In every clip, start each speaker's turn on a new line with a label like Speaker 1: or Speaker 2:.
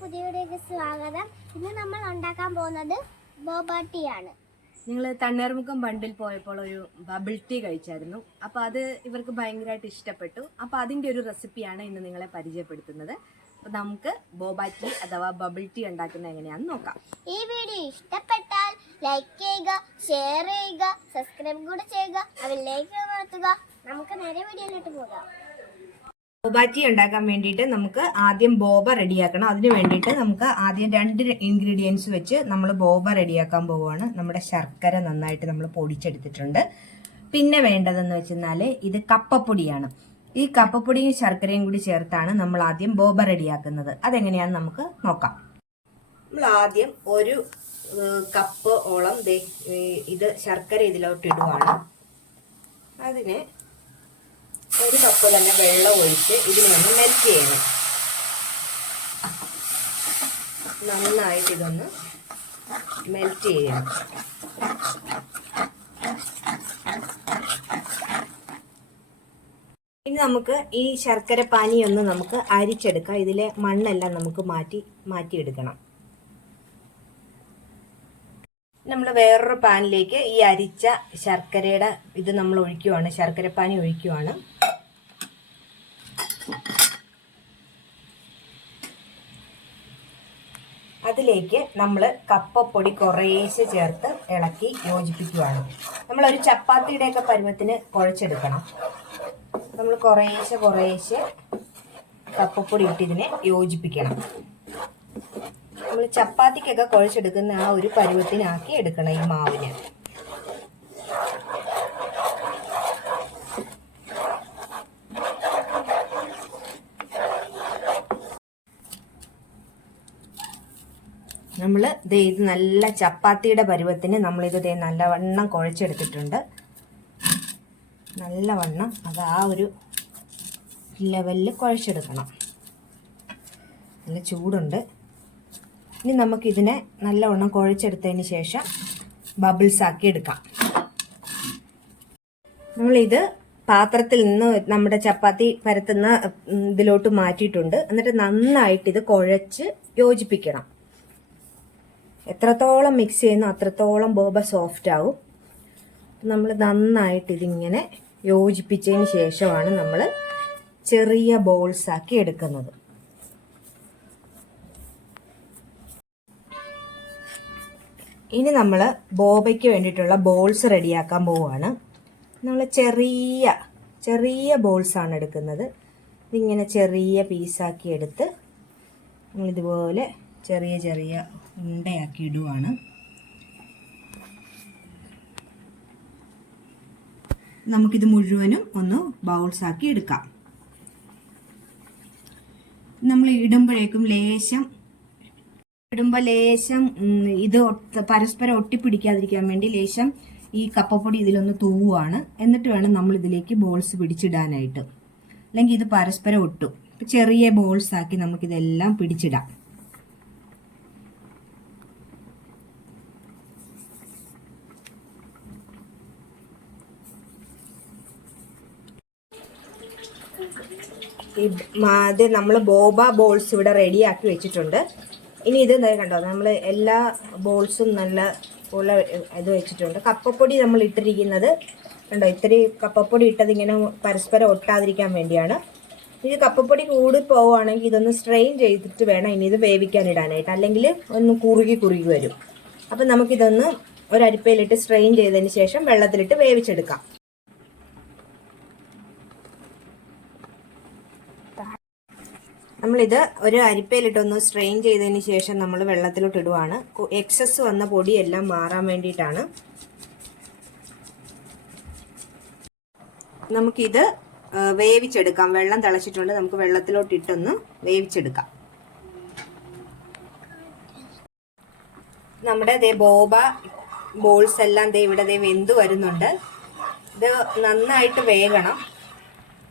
Speaker 1: പുതിയ വീഡിയോക്ക് സ്വാഗതം. ഇന്ന് നമ്മൾ ഉണ്ടാക്കാൻ പോകുന്നത് ബോബ ടീ ആണ്
Speaker 2: നിങ്ങൾ തണ്ണീർമുക്കം ബണ്ടിൽ പോയപ്പോൾ ഒരു ബബിൾ ടീ കഴിച്ചായിരുന്നു. അപ്പോൾ അത് ഇവർക്ക് ഭയങ്കരമായിട്ട് ഇഷ്ടപ്പെട്ടു. അപ്പോൾ അതിന്റെ ഒരു റെസിപ്പിയാണ് ഇന്ന് നിങ്ങളെ പരിചയപ്പെടുത്തുന്നത്. അപ്പോൾ നമുക്ക് ബോബ ടീ അഥവാ ബബിൾ ടീ ഉണ്ടാക്കുന്നത് എങ്ങനെയാണെന്ന് നോക്കാം.
Speaker 1: ഈ വീഡിയോ ഇഷ്ടപ്പെട്ടാൽ ലൈക്ക് ചെയ്യുക ഷെയർ ചെയ്യുക സബ്സ്ക്രൈബ് കൂടെ ചെയ്യുക അവരിലേക്ക് നടത്തുക നമുക്ക് നേരെ വീഡിയോയിലോട്ട് പോകാം.
Speaker 2: ബോബ ഉണ്ടാക്കാൻ വേണ്ടിയിട്ട് നമുക്ക് ആദ്യം ബോബ റെഡിയാക്കണം. അതിന് വേണ്ടിയിട്ട് നമുക്ക് ആദ്യം രണ്ട് ഇൻഗ്രീഡിയൻസ് വെച്ച് നമ്മൾ ബോബ റെഡിയാക്കാൻ പോവുകയാണ് നമ്മുടെ ശർക്കര നന്നായിട്ട് നമ്മൾ പൊടിച്ചെടുത്തിട്ടുണ്ട്. പിന്നെ വേണ്ടതെന്ന് വെച്ചാൽ ഇത് കപ്പപ്പൊടിയാണ്. ഈ കപ്പപ്പൊടിയും ശർക്കരയും കൂടി ചേർത്താണ് നമ്മൾ ആദ്യം ബോബ റെഡിയാക്കുന്നത്. അതെങ്ങനെയാണെന്ന് നമുക്ക് നോക്കാം. നമ്മൾ ആദ്യം ഒരു കപ്പ് ഓളം ഇത് ശർക്കര ഇതിലോട്ട് ഇടുവാണ്. അതിന് ഒരു കപ്പ് തന്നെ വെള്ളം ഒഴിച്ച് ഇതിൽ നിന്ന് മെൽറ്റ് ചെയ്യണം. നന്നായിട്ട് ഇതൊന്ന് മെൽറ്റ് ചെയ്യണം. ഇനി നമുക്ക് ഈ ശർക്കര പാനിയൊന്ന് നമുക്ക് അരിച്ചെടുക്കാം. ഇതിലെ മണ്ണെല്ലാം നമുക്ക് മാറ്റി മാറ്റിയെടുക്കണം. നമ്മൾ വേറൊരു പാനിലേക്ക് ഈ അരിച്ച ശർക്കരയുടെ ഇത് നമ്മൾ ഒഴിക്കുവാണ്. ശർക്കര പാനി ഒഴിക്കുവാണ്. അതിലേക്ക് നമ്മൾ കപ്പപ്പൊടി കുറേശ്ശെ ചേർത്ത് ഇളക്കി യോജിപ്പിക്കുകയാണ് നമ്മളൊരു ചപ്പാത്തിയുടെയൊക്കെ പരുവത്തിന് കുഴച്ചെടുക്കണം. നമ്മൾ കുറേശ്ശെ കുറേശ്ശെ കപ്പപ്പൊടി ഇട്ട് ഇതിനെ യോജിപ്പിക്കണം. നമ്മൾ ചപ്പാത്തിക്കൊക്കെ കുഴച്ചെടുക്കുന്ന ആ ഒരു പരുവത്തിനാക്കി എടുക്കണം ഈ മാവിനെ. നമ്മൾ ദേ ഇത് നല്ല ചപ്പാത്തിയുടെ പരുവത്തിന് നമ്മളിത് ദേ നല്ലവണ്ണം കുഴച്ചെടുത്തിട്ടുണ്ട്. നല്ലവണ്ണം അത് ആ ഒരു ലെവലിൽ കുഴച്ചെടുക്കണം. നല്ല ചൂടുണ്ട്. ഇനി നമുക്കിതിനെ നല്ലവണ്ണം കുഴച്ചെടുത്തതിന് ശേഷം ബബിൾസ് ആക്കി എടുക്കാം. നമ്മളിത് പാത്രത്തിൽ നിന്ന് നമ്മുടെ ചപ്പാത്തി പരത്തുന്ന ഇതിലോട്ട് മാറ്റിയിട്ടുണ്ട്. എന്നിട്ട് നന്നായിട്ട് ഇത് കുഴച്ച് യോജിപ്പിക്കണം. എത്രത്തോളം മിക്സ് ചെയ്യുന്നു അത്രത്തോളം ബോബ സോഫ്റ്റ് ആവും. നമ്മൾ നന്നായിട്ട് ഇതിങ്ങനെ യോജിപ്പിച്ചതിന് ശേഷമാണ് നമ്മൾ ചെറിയ ബോൾസ് ആക്കി എടുക്കുന്നത്. ഇനി നമ്മൾ ബോബയ്ക്ക് വേണ്ടിയിട്ടുള്ള ബോൾസ് റെഡിയാക്കാൻ പോവുകയാണ് നമ്മൾ ചെറിയ ചെറിയ ബോൾസ് ആണ് എടുക്കുന്നത്. ഇതിങ്ങനെ ചെറിയ പീസാക്കി എടുത്ത് നമ്മളിതുപോലെ ചെറിയ ചെറിയ ഉണ്ടയാക്കി ഇടുവാണ് നമുക്കിത് മുഴുവനും ഒന്ന് ബൗൾസ് ആക്കി എടുക്കാം. നമ്മൾ ഇടുമ്പോഴേക്കും ലേശം ഇടുമ്പോൾ ലേശം ഇത് പരസ്പരം ഒട്ടിപ്പിടിക്കാതിരിക്കാൻ വേണ്ടി ലേശം ഈ കപ്പപ്പൊടി ഇതിലൊന്ന് തൂവാണ് എന്നിട്ട് വേണം നമ്മൾ ഇതിലേക്ക് ബോൾസ് പിടിച്ചിടാനായിട്ട്. അല്ലെങ്കിൽ ഇത് പരസ്പരം ഒട്ടും. ചെറിയ ബോൾസ് ആക്കി നമുക്കിതെല്ലാം പിടിച്ചിടാം. ഈ ആദ്യം നമ്മൾ ബോബ ബോൾസ് ഇവിടെ റെഡിയാക്കി വെച്ചിട്ടുണ്ട്. ഇനി ഇത് കണ്ടോ? നമ്മൾ എല്ലാ ബോൾസും നല്ല പോലെ ഇത് വെച്ചിട്ടുണ്ട്. കപ്പപ്പൊടി നമ്മൾ ഇട്ടിരിക്കുന്നത് കണ്ടോ? ഇത്തിരി കപ്പപ്പൊടി ഇട്ടത് ഇങ്ങനെ പരസ്പരം ഒട്ടാതിരിക്കാൻ വേണ്ടിയാണ്. ഇത് കപ്പപ്പൊടി കൂടി പോവുകയാണെങ്കിൽ ഇതൊന്ന് സ്ട്രെയിൻ ചെയ്തിട്ട് വേണം ഇനി ഇത് വേവിക്കാൻ ഇടാനായിട്ട്. അല്ലെങ്കിൽ ഒന്ന് കുറുകി കുറുകി വരും. അപ്പം നമുക്കിതൊന്ന് ഒരു അരിപ്പയിലിട്ട് സ്ട്രെയിൻ ചെയ്തതിന് ശേഷം വെള്ളത്തിലിട്ട് വേവിച്ചെടുക്കാം. നമ്മളിത് ഒരു അരിപ്പയിലിട്ടൊന്ന് സ്ട്രെയിൻ ചെയ്തതിന് ശേഷം നമ്മൾ വെള്ളത്തിലോട്ട് ഇടുവാണ്. എക്സസ് വന്ന പൊടിയെല്ലാം മാറാൻ വേണ്ടിയിട്ടാണ്. നമുക്കിത് വേവിച്ചെടുക്കാം. വെള്ളം തിളച്ചിട്ടുണ്ട്. നമുക്ക് വെള്ളത്തിലോട്ട് ഇട്ടൊന്ന് വേവിച്ചെടുക്കാം. നമ്മുടെ ദേ ബോബ ബോൾസ് എല്ലാം ദേ ഇവിടെ ദേ വെന്ത് വരുന്നുണ്ട്. ഇത് നന്നായിട്ട് വേകണം.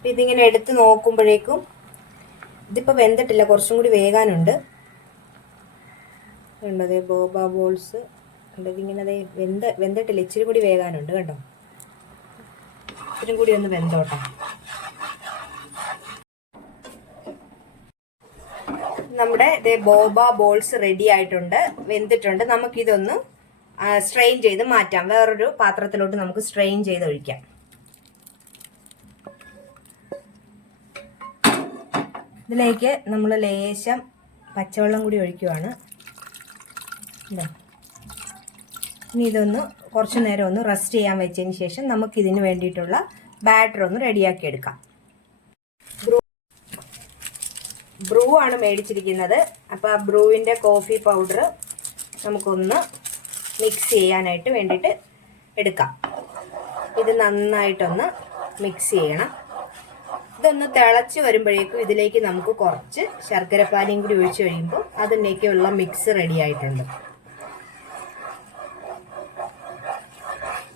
Speaker 2: ഇതിങ്ങനെ എടുത്ത് നോക്കുമ്പോഴേക്കും ഇതിപ്പോൾ വെന്തിട്ടില്ല കുറച്ചും കൂടി വേകാനുണ്ട്. കണ്ടോ ബോബ ബോൾസ്. കണ്ടോ ഇതിങ്ങനെ അതേ വെന്ത വെന്തിട്ടില്ല ഇച്ചിരി കൂടി വേകാനുണ്ട് കണ്ടോ? ഇച്ചിരി കൂടി ഒന്ന് വെന്തോട്ടെ. നമ്മുടെ ഇതേ ബോബ ബോൾസ് റെഡി ആയിട്ടുണ്ട് വെന്തിട്ടുണ്ട്. നമുക്കിതൊന്ന് സ്ട്രെയിൻ ചെയ്ത് മാറ്റാം. വേറൊരു പാത്രത്തിലോട്ട് നമുക്ക് സ്ട്രെയിൻ ചെയ്ത് ഒഴിക്കാം. ഇതിലേക്ക് നമ്മൾ ലേശം പച്ചവെള്ളം കൂടി ഒഴിക്കുവാണ്. ഇനി ഇതൊന്ന് കുറച്ച് നേരം ഒന്ന് റെസ്റ്റ് ചെയ്യാൻ വെച്ചതിന് ശേഷം നമുക്ക് ഇതിന് വേണ്ടിയിട്ടുള്ള ബാറ്റർ ഒന്ന് റെഡിയാക്കി എടുക്കാം. ബ്രൂ ആണ് മേടിച്ചിരിക്കുന്നത്. അപ്പോൾ ആ ബ്രൂവിന്റെ കോഫി പൗഡർ നമുക്കൊന്ന് മിക്സ് ചെയ്യാനായിട്ട് വേണ്ടിയിട്ട് എടുക്കാം. ഇത് നന്നായിട്ടൊന്ന് മിക്സ് ചെയ്യണം. ഇതൊന്ന് തിളച്ച് വരുമ്പോഴേക്കും ഇതിലേക്ക് നമുക്ക് കുറച്ച് ശർക്കരപ്പാനിയും കൂടി ഒഴിച്ച് കഴിയുമ്പോൾ അതിലേക്കുള്ള മിക്സ് റെഡി ആയിട്ടുണ്ട്.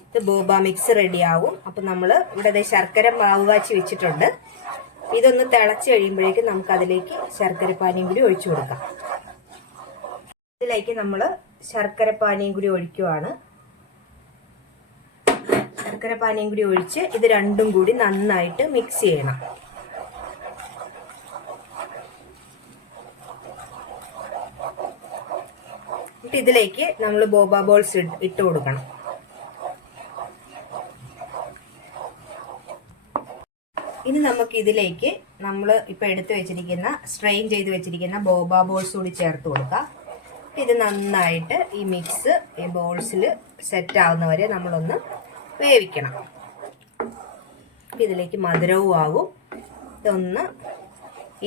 Speaker 2: ഇത് ബോബ മിക്സ് റെഡി ആവും. അപ്പം നമ്മൾ ഇവിടെ ശർക്കര മാവ് കാച്ചി വെച്ചിട്ടുണ്ട്. ഇതൊന്ന് തിളച്ച് കഴിയുമ്പോഴേക്കും നമുക്ക് അതിലേക്ക് ശർക്കരപ്പാനിയും കൂടി ഒഴിച്ചു കൊടുക്കാം. ഇതിലേക്ക് നമ്മൾ ശർക്കരപ്പാനിയും കൂടി ഒഴിക്കുവാണ്. ശർക്കരപ്പാനിയും കൂടി ഒഴിച്ച് ഇത് രണ്ടും കൂടി നന്നായിട്ട് മിക്സ് ചെയ്യണം. എന്നിട്ട് ഇതിലേക്ക് നമ്മൾ ബോബ ബോൾസ് ഇട്ട് കൊടുക്കണം. ഇനി നമുക്ക് ഇതിലേക്ക് നമ്മൾ ഇപ്പൊ എടുത്തു വെച്ചിരിക്കുന്ന സ്ട്രെയിൻ ചെയ്ത് വെച്ചിരിക്കുന്ന ബോബ ബോൾസ് കൂടി ചേർത്ത് കൊടുക്കാം. ഇത് നന്നായിട്ട് ഈ മിക്സ് ഈ ബോൾസിൽ സെറ്റ് ആവുന്നവരെ നമ്മളൊന്ന് വേവിക്കണം. അപ്പം ഇതിലേക്ക് മധുരവും ആകും. ഇതൊന്ന്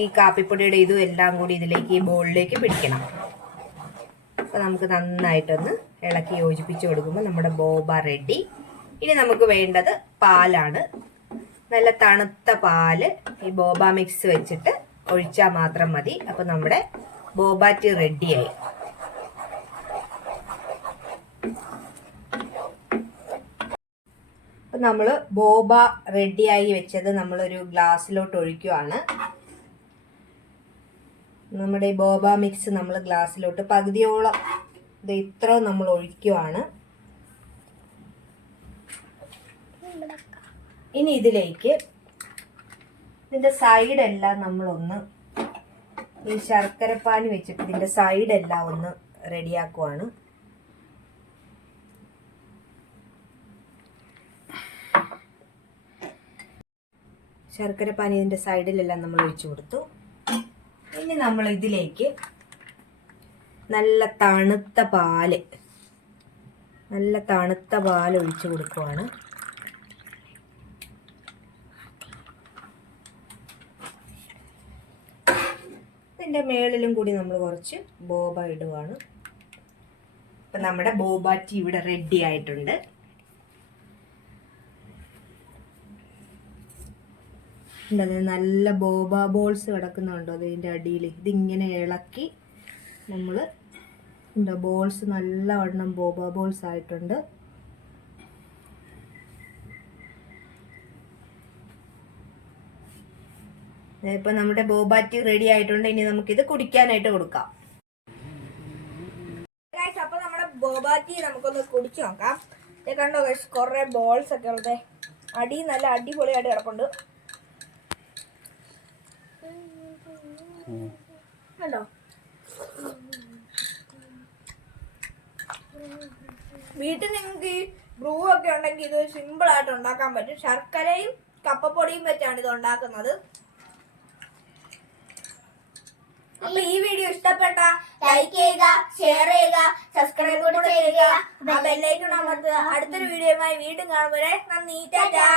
Speaker 2: ഈ കാപ്പിപ്പൊടിയുടെ ഇതും എല്ലാം കൂടി ഇതിലേക്ക് ഈ ബോളിലേക്ക് പിടിക്കണം. അപ്പോൾ നമുക്ക് നന്നായിട്ടൊന്ന് ഇളക്കി യോജിപ്പിച്ച് കൊടുക്കുമ്പോൾ നമ്മുടെ ബോബ റെഡി. ഇനി നമുക്ക് വേണ്ടത് പാലാണ്. നല്ല തണുത്ത പാൽ ഈ ബോബ മിക്സ് വെച്ചിട്ട് ഒഴിച്ചാൽ മാത്രം മതി. അപ്പോൾ നമ്മുടെ ബോബാറ്റി റെഡിയായി. അപ്പം നമ്മൾ ബോബ റെഡിയായി വെച്ചത് നമ്മളൊരു ഗ്ലാസ്സിലോട്ട് ഒഴിക്കുവാണ് നമ്മുടെ ബോബ മിക്സ് നമ്മൾ ഗ്ലാസ്സിലോട്ട് പകുതിയോളം ഇത് ഇത്ര നമ്മൾ ഒഴിക്കുവാണ്. ഇനി ഇതിലേക്ക് ഇതിന്റെ സൈഡെല്ലാം നമ്മളൊന്ന് ഈ ശർക്കരപ്പാനി വെച്ചിട്ട് ഇതിന്റെ സൈഡെല്ലാം ഒന്ന് റെഡിയാക്കുവാണ് ശർക്കരപ്പാനി ഇതിന്റെ സൈഡിലെല്ലാം നമ്മൾ ഒഴിച്ചു കൊടുത്തു. ഇനി നമ്മൾ ഇതിലേക്ക് നല്ല തണുത്ത പാൽ നല്ല തണുത്ത പാൽ ഒഴിച്ചു കൊടുക്കുവാണ്. ഇതിന്റെ മേളിലും കൂടി നമ്മൾ കുറച്ച് ബോബ ഇടുവാണ്. അപ്പം നമ്മുടെ ബോബ ടീ ഇവിടെ റെഡി ആയിട്ടുണ്ട്. എന്താ നല്ല ബോബ ബോൾസ് കിടക്കുന്നുണ്ടോ അതിന്റെ അടിയിൽ ഇതിങ്ങനെ ഇളക്കി നമ്മൾ എന്താ ബോൾസ് നല്ല വണ്ണം ബോബ ബോൾസ് ആയിട്ടുണ്ട്. ഇപ്പൊ നമ്മുടെ ബോബാറ്റി റെഡി ആയിട്ടുണ്ട്. ഇനി നമുക്ക് ഇത് കുടിക്കാനായിട്ട് കൊടുക്കാം.
Speaker 3: അപ്പൊ നമ്മുടെ ബോബാറ്റി നമുക്കൊന്ന് കുടിച്ചു നോക്കാം. കണ്ടോ കുറെ ബോൾസ് ഒക്കെ ഉള്ളത്. അടി നല്ല അടിപൊളിയായിട്ട് കിടപ്പുണ്ട്. കണ്ടോ വീട്ടിൽ നിങ്ങൾക്ക് ഈ ബ്രൂ ഒക്കെ ഉണ്ടെങ്കിൽ ഇത് സിമ്പിൾ ആയിട്ട് ഉണ്ടാക്കാൻ പറ്റും. ശർക്കരയും കപ്പപ്പൊടിയും വെച്ചാണ് ഇത് ഉണ്ടാക്കുന്നത്. അപ്പൊ ഈ വീഡിയോ ഇഷ്ടപ്പെട്ട
Speaker 1: ലൈക്ക് ചെയ്യുക ഷെയർ ചെയ്യുക സബ്സ്ക്രൈബ് കൂടി ചെയ്യുക
Speaker 3: ബെല്ലൈക്കൺ അമർത്തുക. അടുത്തൊരു വീഡിയോയുമായി വീണ്ടും കാണുമ്പോൾ നന്ദി. ടാറ്റാ?